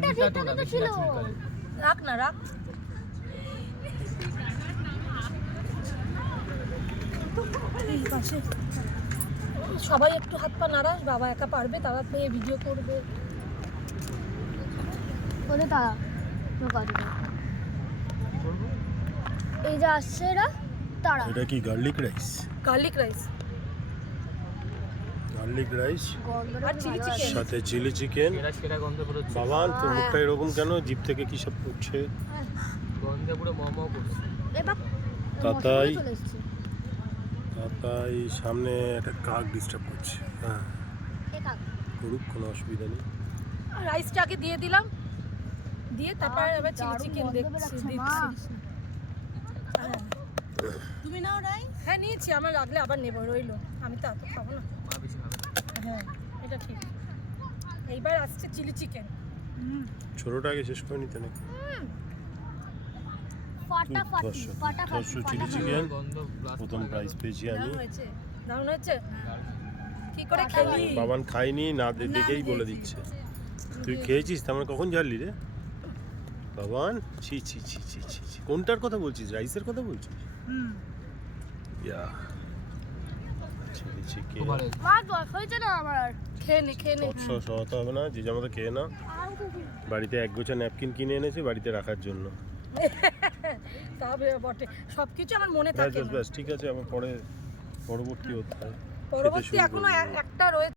কালারটা ঠিকঠাক তো ছিল। রাখ না রাখ। ঠিক আছে, সবাই একটু হাত পা নাড়াস, বাবা একা পারবে, তারা পেয়ে ভিডিও করবে। বলে তারা এই যে আসছে এরা তারা। এটা কি গার্লিক রাইস? গার্লিক রাইস আর চিলি চিকেন, সাথে চিলি চিকেন। সেরা গন্ধ পুরো বাবা তোর মুখটা এরকম কেন? জিভ থেকে কি সব পড়ছে? গন্ধে পুরো মমো করছে। এবার তাতাই চলে এসেছে। তাই সামনে একটা কাক ডিস্টার্ব করছে। হ্যাঁ এ কাক করুক, কোনো অসুবিধা নেই। রাইসটা আগে দিয়ে দিলাম, দিয়ে তারপর আবার চিলি চিকেন দিচ্ছি। তুমি নাও রাই। হ্যাঁ নিয়েছি, আমার লাগলে আবার নেবো, রইলো, আমি তো এত খাবো না। মা বেশি খাবে না। হ্যাঁ এটা ঠিক। এইবার আসছে চিলি চিকেন। ছোটটা আগে শেষ করে নিতে নাকি? ফাটাফাটি চিলি চিকেন গন্ধ blast প্রথম করে গেল। প্রাইজ পেয়েছি আমি। দারুণ হয়েছে, দারুণ হয়েছে। কি করে খেলি? বাবান খাইনি, না দেখেই বলে দিচ্ছে। তুই খেয়েছিস? তার মানে কখন জানলি রে বাবান? ছি ছি ছি ছি ছি ছি। কোনটার কথা বলছিস? রাইসের কথা বলছিস? ইয়া চিলি চিকেন খুব ভালো হয়েছে। মা দশ হয়েছে না আমার আর। খেয়ে নে খেয়ে নে। সহতে হবে না, যে যার খেয়ে না। বাড়িতে এক গোছা ন্যাপকিন কিনে এনেছে বাড়িতে রাখার জন্য। তবে বটে, সবকিছু আমার মনে ব্যাস থাকে ব্যাস না। ব্যাস, ঠিক আছে, আবার পরে পরবর্তী হতে হয়। পরবর্তী শুরু এখনো করবো। একটা রয়েছে।